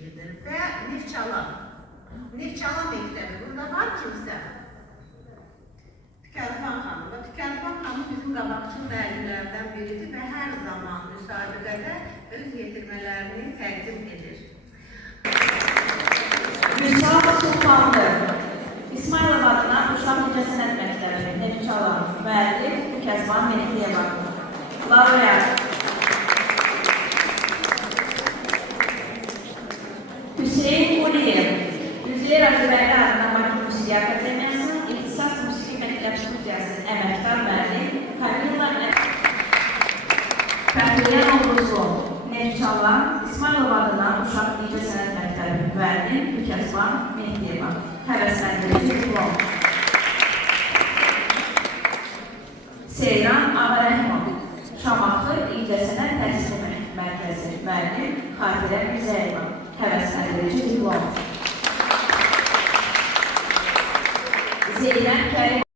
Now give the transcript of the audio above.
gedir və Neftçala məktəbi. Burada var kimsə? Tükərban xanım. Tükərban xanım bizim qabaqçı müəllimlərdən biridir və hər zaman müsabiqədə öz yetirmələrini təqdim edir. Rüsal Sultanlı, İsmailov adına Uşaq İncəsənət Məktəbi, Neftçala, müəllim Kəzban Mehdiyeva, laureat. Hüseyin Uliyev, Üzeyir Akıbəyli adına Bakı Musiqi Akademiyasının İxtisas Musiqi Məktəb Studiyasının əməkdar müəllim Kamilla Fəxriyə Novruzlu, Neftçala, İsmailov adına Uşaq İncəsənət Məktəbi, müəllim Kəzban Mehdiyeva, həvəsləndirici diplom. Seyran Ağarəhmov, Şamaxı İncəsənət Təhsil Mərkəzi, müəllim Xatirə Mirzəyeva, həvəsləndirici diplom. Zeynəb Kərim